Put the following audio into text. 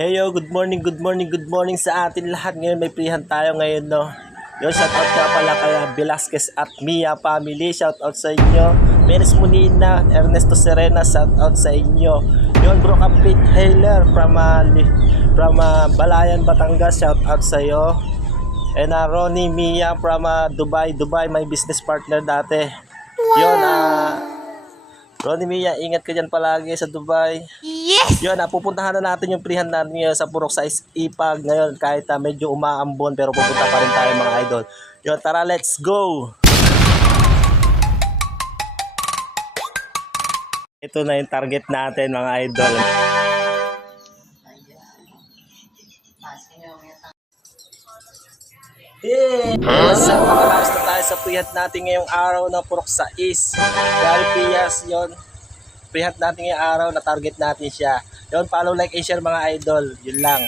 Hey yo, good morning, good morning, good morning sa atin lahat. Ngayon may prihan tayo ngayon, no. Yun, shout out nga pala kay Velasquez at Mia family. Shout out sa inyo. Menes Munina, Ernesto Serena, shout out sa inyo. Yun, bro, complete hailer from, uh, from uh, Balayan, Batangas. Shout out sa iyo. And uh, Ronnie Mia from uh, Dubai, Dubai, my business partner dati. Yun, ah... Ronnie Mia, ingat ka dyan palagi sa Dubai. Yes! Yun, ah, pupuntahan na natin yung prehan natin ngayon sa Purok sa Ipag ngayon kahit ah, medyo umaambon pero pupunta pa rin tayo mga idol. Yun, tara let's go! Ito na yung target natin mga idol. Hey! What's tayo sa prihat natin ngayong araw ng Purok sa Is. Dahil Pias yun, prihat natin ngayong araw na target natin siya. Yun, follow, like, and share mga idol. Yun lang.